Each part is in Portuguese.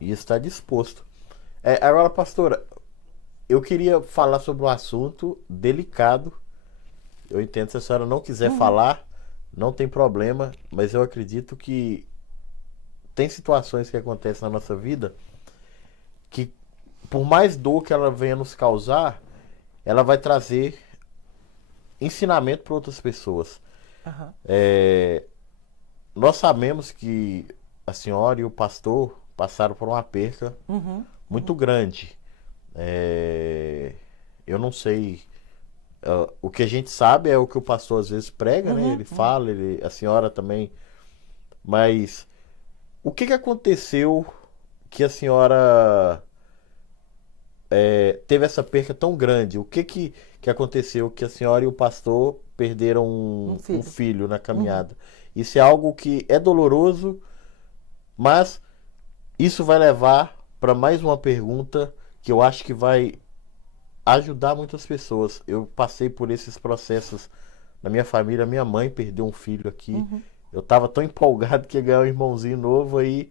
e está disposto. Agora, pastora, eu queria falar sobre um assunto delicado. Eu entendo se a senhora não quiser falar, não tem problema, mas eu acredito que tem situações que acontecem na nossa vida que, por mais dor que ela venha nos causar, ela vai trazer ensinamento para outras pessoas. Aham. É, nós sabemos que a senhora e o pastor passaram por uma perca Uhum. muito grande. É, eu não sei. O que a gente sabe é o que o pastor às vezes prega, né? Uhum. Ele Uhum. fala, a senhora também. Mas o que aconteceu que a senhora teve essa perca tão grande? O que aconteceu que a senhora e o pastor perderam Um um filho. filho na Uhum. caminhada? Isso é algo que é doloroso, mas isso vai levar para mais uma pergunta que eu acho que vai ajudar muitas pessoas. Eu passei por esses processos na minha família. Minha mãe perdeu um filho aqui. Uhum. Eu tava tão empolgado que ia ganhar um irmãozinho novo. Aí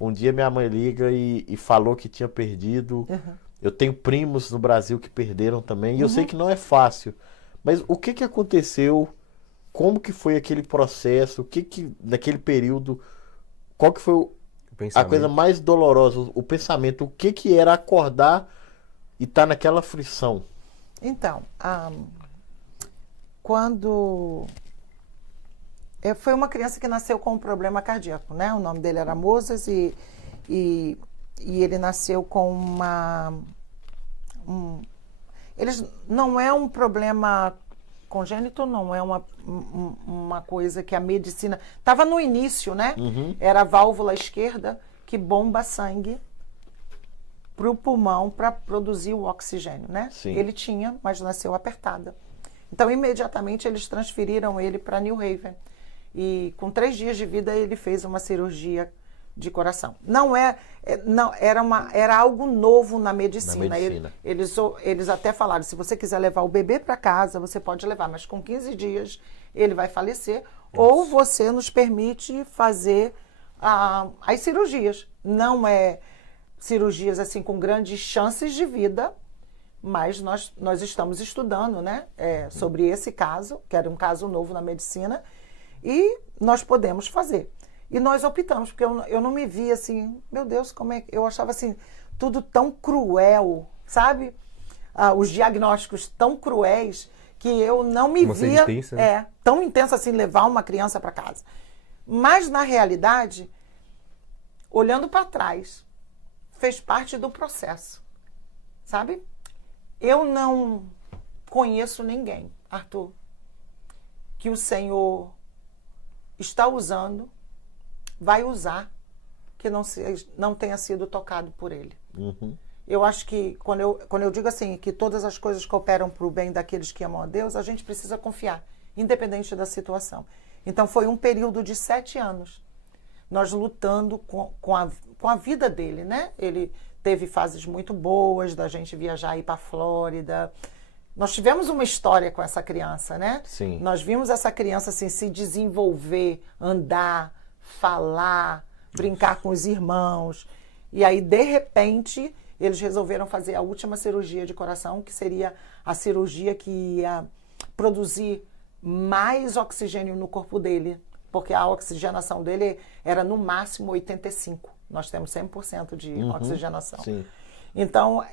um dia minha mãe liga e falou que tinha perdido. Uhum. Eu tenho primos no Brasil que perderam também. E eu sei Uhum. que não é fácil. Mas o que aconteceu? Como que foi aquele processo? Naquele período, qual que foi O a coisa pensamento. mais dolorosa, o pensamento? O que era acordar e estar naquela aflição? Então, quando foi uma criança que nasceu com um problema cardíaco, né? O nome dele era Moses e, e ele nasceu com eles não é um problema congênito, não é uma coisa que a medicina estava no início, né? Uhum. Era a válvula esquerda que bomba sangue para o pulmão para produzir o oxigênio, né? Sim. Ele tinha, mas nasceu apertada. Então, imediatamente, eles transferiram ele para New Haven. E com 3 dias de vida, ele fez uma cirurgia de coração. Não era algo novo na medicina. Na medicina. Eles até falaram, se você quiser levar o bebê para casa, você pode levar, mas com 15 dias ele vai falecer. Ou você nos permite fazer as cirurgias. Não é cirurgias assim com grandes chances de vida, mas nós estamos estudando, né, sobre esse caso, que era um caso novo na medicina, e nós podemos fazer. E nós optamos, porque eu não me via assim, meu Deus, como é que... Eu achava assim, tudo tão cruel, sabe? Os diagnósticos tão cruéis, que eu não me Uma via sentença, né? tão intensa assim, levar uma criança para casa. Mas, na realidade, olhando para trás, fez parte do processo, sabe? Eu não conheço ninguém, Arthur, que o Senhor está usando, vai usar, que não tenha sido tocado por Ele. Uhum. Eu acho que, quando eu digo assim, que todas as coisas cooperam para o bem daqueles que amam a Deus, a gente precisa confiar, independente da situação. Então, foi um período de 7 anos, nós lutando com a vida dele, né? Ele teve fases muito boas da gente viajar e ir para a Flórida. Nós tivemos uma história com essa criança, né? Sim. Nós vimos essa criança assim, se desenvolver, andar, falar, brincar com os irmãos. E aí, de repente, eles resolveram fazer a última cirurgia de coração, que seria a cirurgia que ia produzir mais oxigênio no corpo dele, porque a oxigenação dele era no máximo 85. Nós temos 100% de oxigenação. Sim. Então,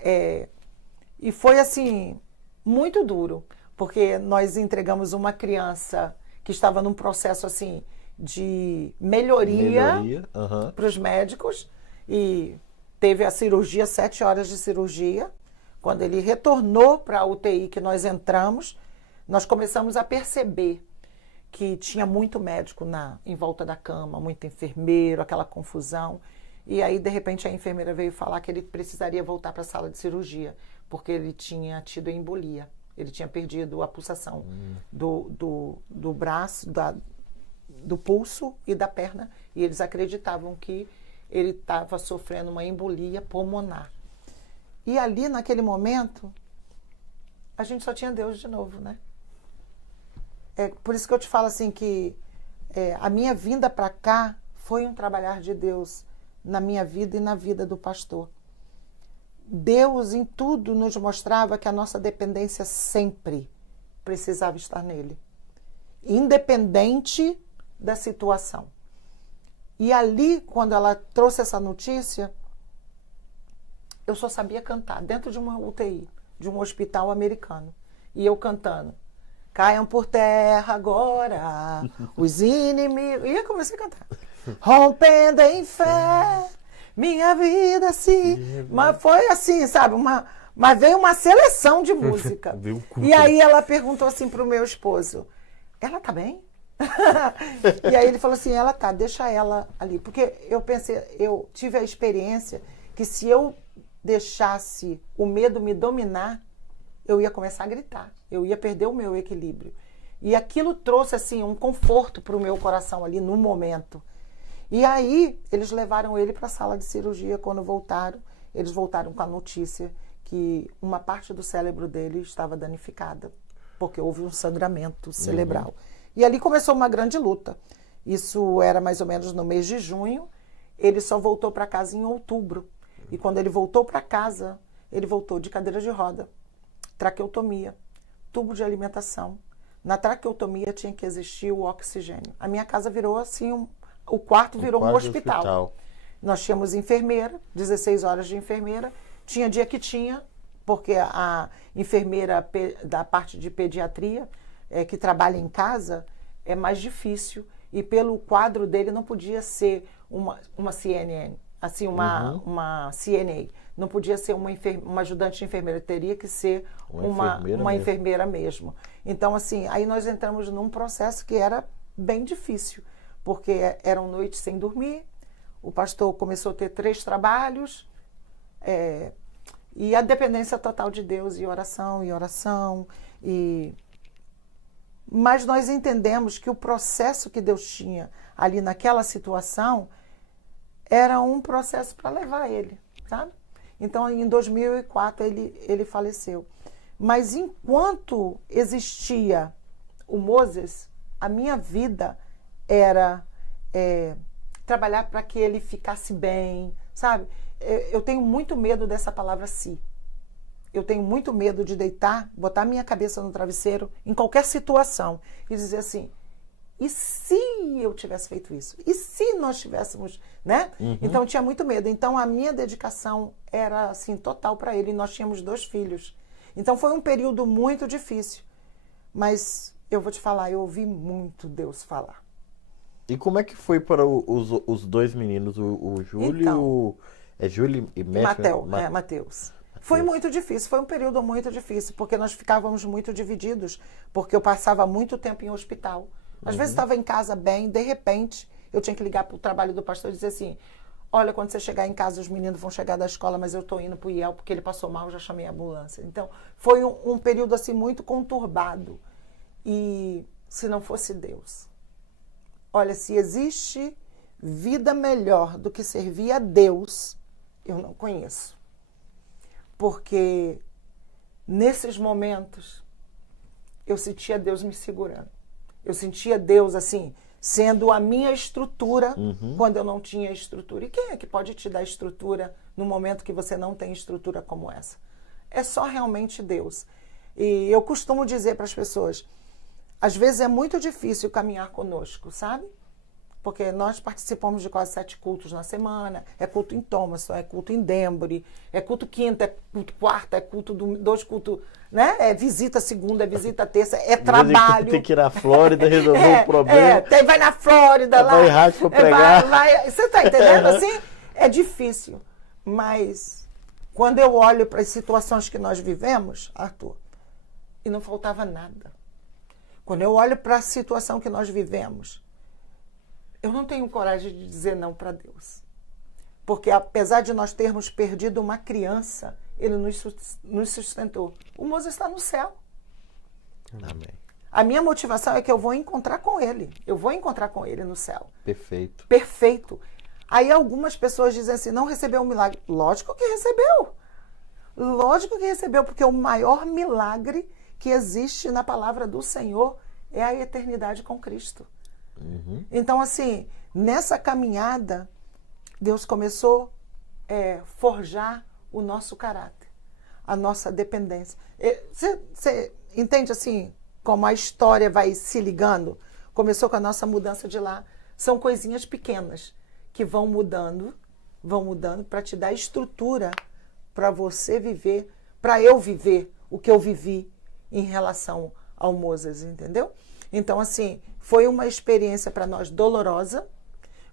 e foi assim, muito duro, porque nós entregamos uma criança que estava num processo assim de melhoria Uhum. para os médicos, e teve a cirurgia, 7 horas de cirurgia. Quando ele retornou para a UTI que nós entramos, nós começamos a perceber que tinha muito médico em volta da cama, muito enfermeiro, aquela confusão. E aí, de repente, a enfermeira veio falar que ele precisaria voltar para a sala de cirurgia, porque ele tinha tido embolia. Ele tinha perdido a pulsação do braço, do pulso e da perna. E eles acreditavam que ele estava sofrendo uma embolia pulmonar. E ali, naquele momento, a gente só tinha Deus de novo, né? Por isso que eu te falo assim que a minha vinda para cá foi um trabalhar de Deus na minha vida e na vida do pastor. Deus em tudo nos mostrava que a nossa dependência sempre precisava estar nele, independente da situação. E ali, quando ela trouxe essa notícia, eu só sabia cantar, dentro de uma UTI, de um hospital americano. E eu cantando, caiam por terra agora os inimigos. E eu comecei a cantar. Rompendo em fé, minha vida se... Mas foi assim, sabe? Mas veio uma seleção de música. E aí ela perguntou assim pro meu esposo, ela tá bem? E aí ele falou assim, ela tá, deixa ela ali. Porque eu pensei, eu tive a experiência que se eu deixasse o medo me dominar, eu ia começar a gritar, eu ia perder o meu equilíbrio. E aquilo trouxe assim um conforto para o meu coração ali no momento. E aí eles levaram ele para a sala de cirurgia. Quando voltaram, eles voltaram com a notícia que uma parte do cérebro dele estava danificada, porque houve um sangramento cerebral. E ali começou uma grande luta. Isso era mais ou menos no mês de junho. Ele só voltou para casa em outubro. E quando ele voltou para casa, ele voltou de cadeira de roda, traqueotomia, tubo de alimentação. Na traqueotomia tinha que existir o oxigênio. A minha casa virou assim, o quarto virou um hospital. Nós tínhamos enfermeira, 16 horas de enfermeira. Tinha dia que tinha, porque a enfermeira da parte de pediatria, que trabalha em casa, é mais difícil. E pelo quadro dele não podia ser uma CNN, assim, uma CNA. Não podia ser uma ajudante de enfermeira, teria que ser uma enfermeira mesmo. Então, assim, aí nós entramos num processo que era bem difícil, porque eram noites sem dormir, o pastor começou a ter 3 trabalhos, e a dependência total de Deus, e oração. Mas nós entendemos que o processo que Deus tinha ali naquela situação era um processo para levar ele, sabe? Então, em 2004, ele faleceu. Mas enquanto existia o Moses, a minha vida era trabalhar para que ele ficasse bem, sabe? Eu tenho muito medo dessa palavra "se". Eu tenho muito medo de deitar, botar minha cabeça no travesseiro, em qualquer situação, e dizer assim, e se eu tivesse feito isso? E se nós tivéssemos, né? Então, eu tinha muito medo. Então, a minha dedicação era, assim, total para ele. E nós tínhamos 2 filhos. Então, foi um período muito difícil. Mas, eu vou te falar, eu ouvi muito Deus falar. E como é que foi para os 2 meninos, o Júlio Então, é Júlio e Mateus. Foi muito difícil, foi um período muito difícil, porque nós ficávamos muito divididos, porque eu passava muito tempo em hospital. Às vezes estava em casa bem, de repente, eu tinha que ligar para o trabalho do pastor e dizer assim, olha, quando você chegar em casa, os meninos vão chegar da escola, mas eu estou indo para o IEL, porque ele passou mal, eu já chamei a ambulância. Então, foi um período assim muito conturbado. E se não fosse Deus, olha, se existe vida melhor do que servir a Deus, eu não conheço. Porque nesses momentos, eu sentia Deus me segurando. Eu sentia Deus, assim, sendo a minha estrutura quando eu não tinha estrutura. E quem é que pode te dar estrutura no momento que você não tem estrutura como essa? É só realmente Deus. E eu costumo dizer para as pessoas, às vezes é muito difícil caminhar conosco, sabe? Porque nós participamos de quase 7 cultos na semana, é culto em Thomaston, é culto em Denbury, é culto quinta, é culto quarta, é culto 2 cultos, né? É visita segunda, é visita terça, é trabalho. Tem que ir na Flórida resolver o problema. Vai na Flórida lá. Vai rádio para pregar. Você tá entendendo? Assim, é difícil. Mas quando eu olho para as situações que nós vivemos, Arthur, e não faltava nada. Quando eu olho para a situação que nós vivemos, eu não tenho coragem de dizer não para Deus. Porque apesar de nós termos perdido uma criança, Ele nos sustentou. O Moisés está no céu. Amém. A minha motivação é que eu vou encontrar com Ele. Eu vou encontrar com Ele no céu. Perfeito. Perfeito. Aí algumas pessoas dizem assim, não recebeu um milagre. Lógico que recebeu. Lógico que recebeu, porque o maior milagre que existe na palavra do Senhor é a eternidade com Cristo. Então, assim, nessa caminhada, Deus começou a forjar o nosso caráter, a nossa dependência. Você entende assim como a história vai se ligando? Começou com a nossa mudança de lá. São coisinhas pequenas que vão mudando para te dar estrutura para você viver, para eu viver o que eu vivi em relação ao Moses, entendeu? Então, assim, foi uma experiência para nós dolorosa,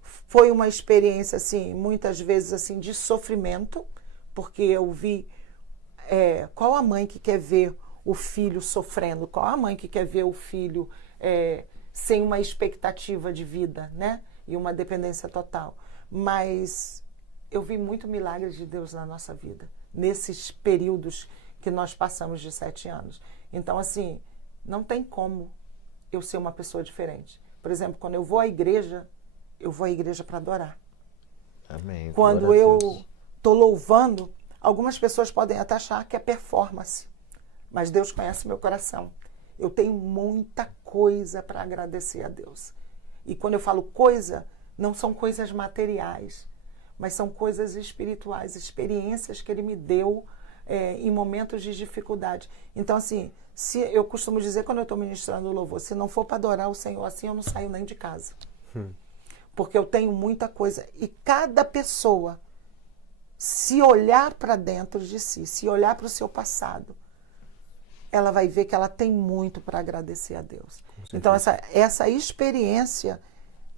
foi uma experiência, assim, muitas vezes, assim, de sofrimento, porque eu vi qual a mãe que quer ver o filho sofrendo, qual a mãe que quer ver o filho sem uma expectativa de vida, né? E uma dependência total. Mas eu vi muito milagre de Deus na nossa vida, nesses períodos que nós passamos de 7 anos. Então, assim, não tem como eu ser uma pessoa diferente. Por exemplo, quando eu vou à igreja para adorar. Amém. Quando eu estou louvando, algumas pessoas podem até achar que é performance, mas Deus conhece meu coração. Eu tenho muita coisa para agradecer a Deus. E quando eu falo coisa, não são coisas materiais, mas são coisas espirituais, experiências que Ele me deu em momentos de dificuldade. Então, assim, eu costumo dizer quando eu estou ministrando louvor, se não for para adorar o Senhor assim, eu não saio nem de casa. Porque eu tenho muita coisa. E cada pessoa, se olhar para dentro de si, se olhar para o seu passado, ela vai ver que ela tem muito para agradecer a Deus. Então, essa experiência,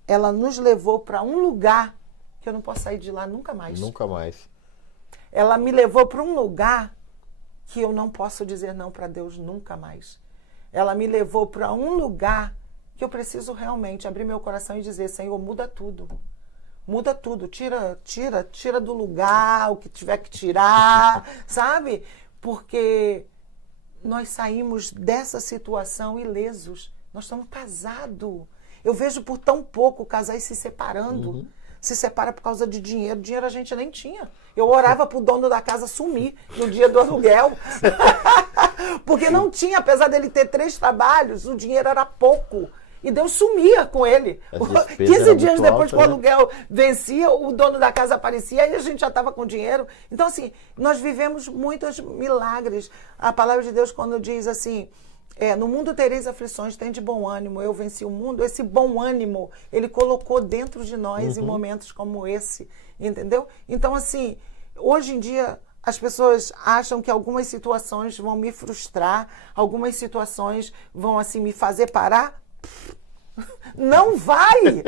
ela nos levou para um lugar que eu não posso sair de lá nunca mais. Nunca mais. Ela me levou para um lugar que eu não posso dizer não para Deus nunca mais. Ela me levou para um lugar que eu preciso realmente abrir meu coração e dizer, Senhor, muda tudo. Muda tudo. Tira do lugar o que tiver que tirar, sabe? Porque nós saímos dessa situação ilesos. Nós estamos casados. Eu vejo por tão pouco casais se separando. Se separa por causa de dinheiro. Dinheiro a gente nem tinha. Eu orava pro dono da casa sumir no dia do aluguel. Porque não tinha, apesar dele ter 3 trabalhos, o dinheiro era pouco. E Deus sumia com ele. 15 dias depois que o aluguel vencia, o dono da casa aparecia e a gente já estava com dinheiro. Então, assim, nós vivemos muitos milagres. A palavra de Deus, quando diz assim, no mundo tereis aflições, tem de bom ânimo, eu venci o mundo. Esse bom ânimo, Ele colocou dentro de nós em momentos como esse, entendeu? Então, assim, hoje em dia, as pessoas acham que algumas situações vão me frustrar, algumas situações vão, assim, me fazer parar. Não vai,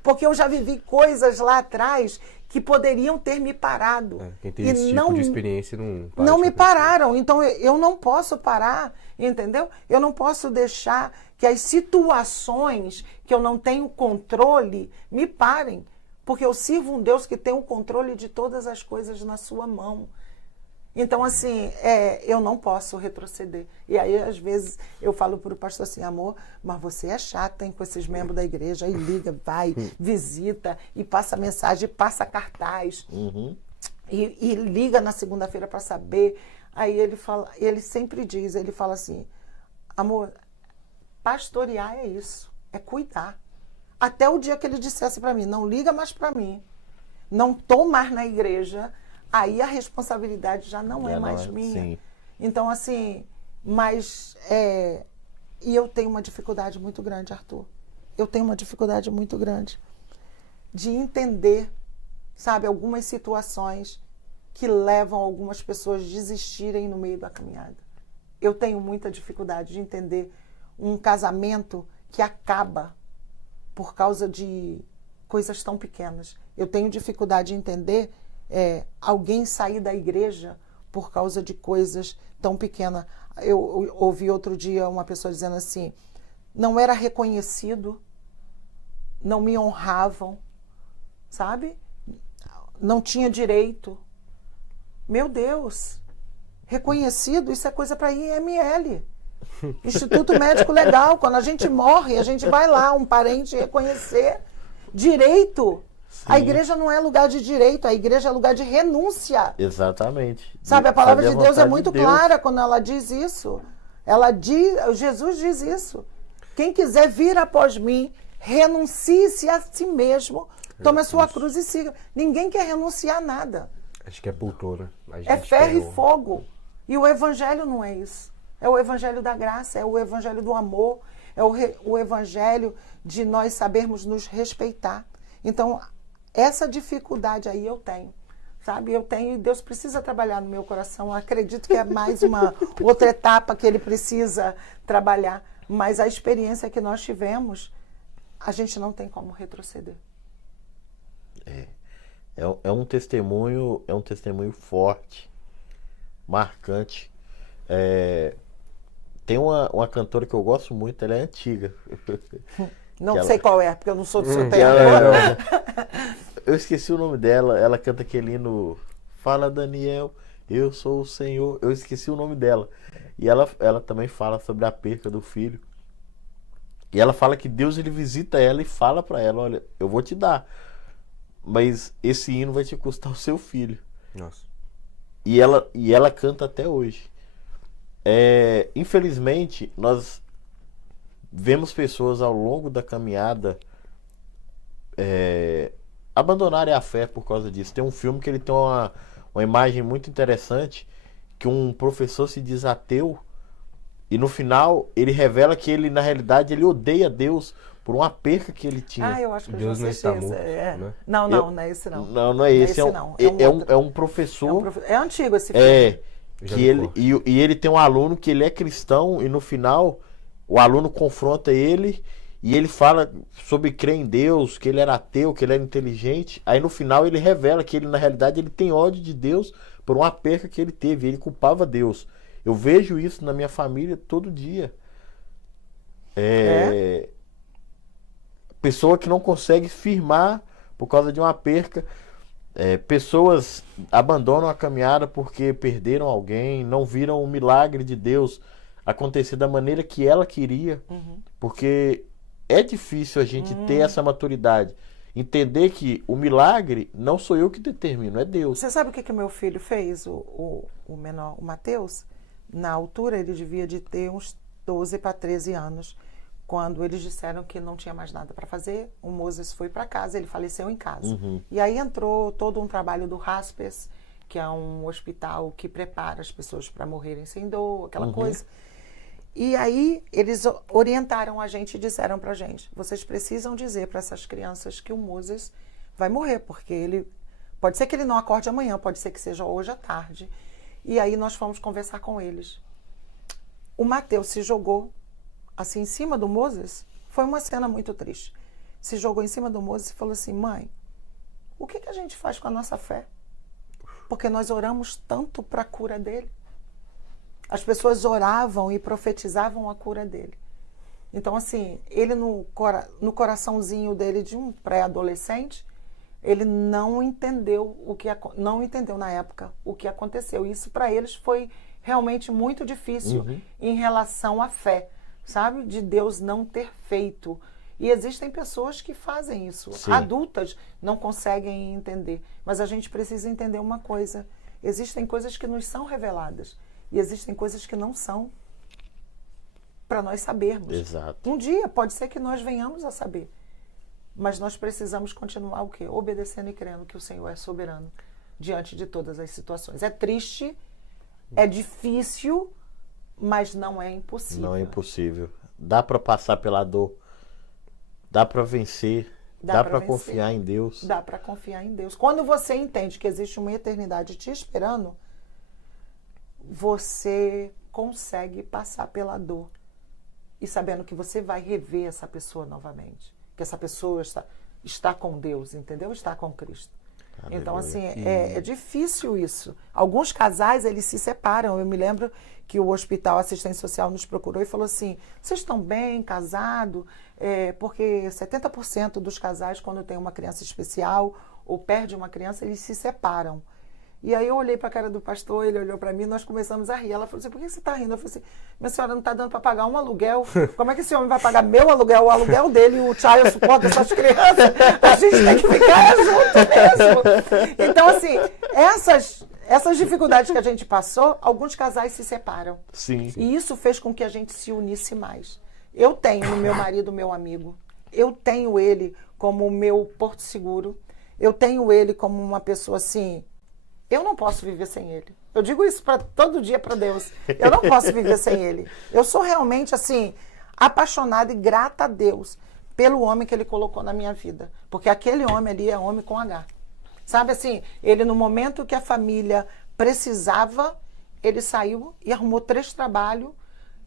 porque eu já vivi coisas lá atrás que poderiam ter me parado. Quem tem esse tipo de experiência não me pararam, então eu não posso parar, entendeu? Eu não posso deixar que as situações que eu não tenho controle me parem, porque eu sirvo um Deus que tem o controle de todas as coisas na sua mão. Então, assim, eu não posso retroceder. E aí, às vezes, eu falo para o pastor assim, amor, mas você é chata, hein, com esses membros da igreja. Aí liga, vai, visita, e passa mensagem, passa cartaz. E liga na segunda-feira para saber. Aí ele sempre diz, ele fala assim, amor, pastorear é isso, é cuidar. Até o dia que ele dissesse para mim, não liga mais para mim, não estou mais na igreja, aí a responsabilidade já não é mais minha. Sim. Então, assim, mas... E eu tenho uma dificuldade muito grande, Arthur. Eu tenho uma dificuldade muito grande de entender, sabe, algumas situações que levam algumas pessoas a desistirem no meio da caminhada. Eu tenho muita dificuldade de entender um casamento que acaba por causa de coisas tão pequenas. Eu tenho dificuldade de entender alguém sair da igreja por causa de coisas tão pequenas. Eu ouvi outro dia uma pessoa dizendo assim, não era reconhecido, não me honravam, sabe? Não tinha direito. Meu Deus, reconhecido, isso é coisa para IML. Instituto Médico Legal, quando a gente morre, a gente vai lá, um parente reconhecer direito. Sim. A igreja não é lugar de direito, a igreja é lugar de renúncia. Exatamente. Sabe, a palavra de Deus é muito clara quando ela diz isso. Ela diz, Jesus diz isso. Quem quiser vir após mim, renuncie-se a si mesmo, Tome a sua cruz e siga. Ninguém quer renunciar a nada. Acho que é poltrona. É ferro e fogo. E o evangelho não é isso. É o evangelho da graça, é o evangelho do amor, é o evangelho de nós sabermos nos respeitar. Então, essa dificuldade aí eu tenho. Sabe, eu tenho, e Deus precisa trabalhar no meu coração. Eu acredito que é mais uma outra etapa que Ele precisa trabalhar. Mas a experiência que nós tivemos, a gente não tem como retroceder. É um testemunho forte, marcante. Tem uma cantora que eu gosto muito, ela é antiga. Não sei qual é, porque eu não sou do seu tempo. Eu esqueci o nome dela. Ela canta aquele hino Fala Daniel, eu sou o Senhor. Eu esqueci o nome dela. E ela também fala sobre a perca do filho. E ela fala que Deus ele visita ela e fala para ela, olha, eu vou te dar, mas esse hino vai te custar o seu filho. Nossa. E ela canta até hoje. Infelizmente, nós vemos pessoas ao longo da caminhada abandonarem a fé por causa disso. Tem um filme que ele tem uma imagem muito interessante, que um professor se diz ateu e no final ele revela que ele, na realidade, ele odeia Deus por uma perca que ele tinha. Eu acho que Deus eu não já sei está morto, né? né? Não é esse não. Não é esse. É um professor. É antigo esse filme. E ele tem um aluno que ele é cristão e no final o aluno confronta ele e ele fala sobre crer em Deus, que ele era ateu, que ele era inteligente. Aí no final ele revela que ele, na realidade, ele tem ódio de Deus por uma perca que ele teve. Ele culpava Deus. Eu vejo isso na minha família todo dia. Pessoa que não consegue firmar por causa de uma perca. Pessoas abandonam a caminhada porque perderam alguém, não viram o milagre de Deus acontecer da maneira que ela queria. Porque é difícil a gente ter essa maturidade. Entender que o milagre não sou eu que determino, é Deus. Você sabe o que o meu filho fez, o menor, o Mateus? Na altura, ele devia de ter uns 12 para 13 anos. Quando eles disseram que não tinha mais nada para fazer, o Moses foi para casa, ele faleceu em casa. E aí entrou todo um trabalho do Jaspers, que é um hospital que prepara as pessoas para morrerem sem dor, aquela coisa. E aí eles orientaram a gente e disseram para a gente, vocês precisam dizer para essas crianças que o Moses vai morrer, porque ele pode ser que ele não acorde amanhã, pode ser que seja hoje à tarde. E aí nós fomos conversar com eles. O Mateus se jogou assim em cima do Moses. Foi uma cena muito triste. Se jogou em cima do Moses e falou assim, mãe, o que a gente faz com a nossa fé? Porque nós oramos tanto para a cura dele. As pessoas oravam e profetizavam a cura dele. Então, assim, ele no coraçãozinho dele de um pré-adolescente, ele não entendeu não entendeu na época o que aconteceu. Isso para eles foi realmente muito difícil em relação à fé, sabe? De Deus não ter feito. E existem pessoas que fazem isso. Sim. Adultas não conseguem entender. Mas a gente precisa entender uma coisa. Existem coisas que nos são reveladas. E existem coisas que não são para nós sabermos. Exato. Um dia pode ser que nós venhamos a saber. Mas nós precisamos continuar o quê? Obedecendo e crendo que o Senhor é soberano diante de todas as situações. É triste, é difícil, mas não é impossível. Não é impossível. Dá para passar pela dor. Dá para vencer. Dá para confiar em Deus. Dá para confiar em Deus. Quando você entende que existe uma eternidade te esperando, você consegue passar pela dor e sabendo que você vai rever essa pessoa novamente. Que essa pessoa está com Deus, entendeu? Está com Cristo. Aleluia. Então, assim, é difícil isso. Alguns casais, eles se separam. Eu me lembro que o Hospital Assistência Social nos procurou e falou assim, vocês estão bem, casado? Porque 70% dos casais, quando tem uma criança especial ou perde uma criança, eles se separam. E aí eu olhei para a cara do pastor, ele olhou para mim, nós começamos a rir. Ela falou assim, por que você está rindo? Eu falei assim, minha senhora, não está dando para pagar um aluguel. Como é que esse homem vai pagar meu aluguel, o aluguel dele e o child support dessas crianças? A gente tem que ficar junto mesmo. Então, assim, essas dificuldades que a gente passou, alguns casais se separam. Sim. E isso fez com que a gente se unisse mais. Eu tenho no meu marido, meu amigo. Eu tenho ele como o meu porto seguro. Eu tenho ele como uma pessoa assim, eu não posso viver sem ele. Eu digo isso todo dia para Deus. Eu não posso viver sem ele. Eu sou realmente assim, apaixonada e grata a Deus pelo homem que ele colocou na minha vida. Porque aquele homem ali é homem com H. Sabe assim, ele no momento que a família precisava, ele saiu e arrumou 3 trabalhos.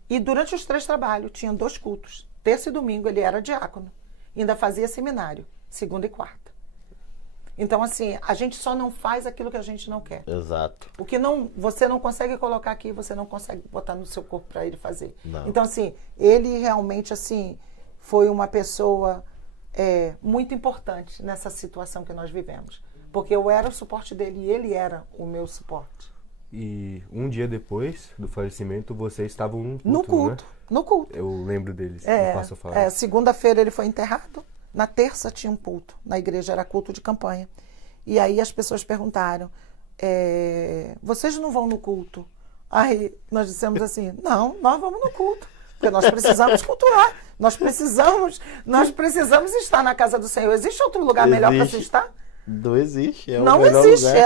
E durante os 3 trabalhos, tinha 2 cultos. Terça e domingo ele era diácono. Ainda fazia seminário, segunda e quarta. Então, assim, a gente só não faz aquilo que a gente não quer. Exato. O que você não consegue colocar aqui, você não consegue botar no seu corpo para ele fazer. Não. Então, assim, ele realmente, assim, foi uma pessoa muito importante nessa situação que nós vivemos. Porque eu era o suporte dele e ele era o meu suporte. E um dia depois do falecimento, vocês estavam num culto, No culto, né? no culto. Eu lembro deles, eu posso falar. Segunda-feira ele foi enterrado, na terça tinha um culto, na igreja era culto de campanha. E aí as pessoas perguntaram, vocês não vão no culto? Aí nós dissemos assim, não, nós vamos no culto, porque nós precisamos cultuar, nós precisamos estar na casa do Senhor. Existe outro lugar melhor para se estar? Não existe. É o Não melhor existe. lugar.